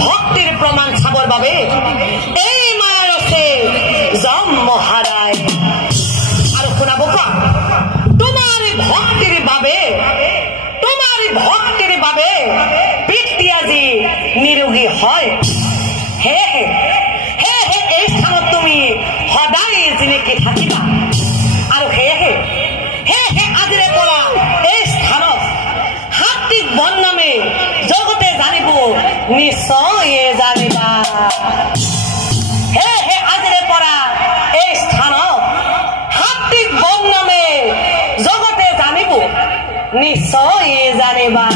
ভক্তিৰ প্ৰমাণ ছাবৰ বাবে এই মায়াৰ আছে জন্ম হাৰায় আৰ শোনাব তোমাৰ ভক্তিৰ বাবে বৃত্তি আজি নিৰোগী হয় হে হে হে হে এই স্থানত তুমি সদায় জিনিকি থাকিবা আৰু হে হে হে হে আজিৰে পৰা এই স্থানত হাতীক বন নামে জগতে জানিব নিশ্চয় জানিবা হে হে আজিৰে পৰা এই স্থানত হাতীক বন নামে জগতে জানিব নিশ্চয় জানিবা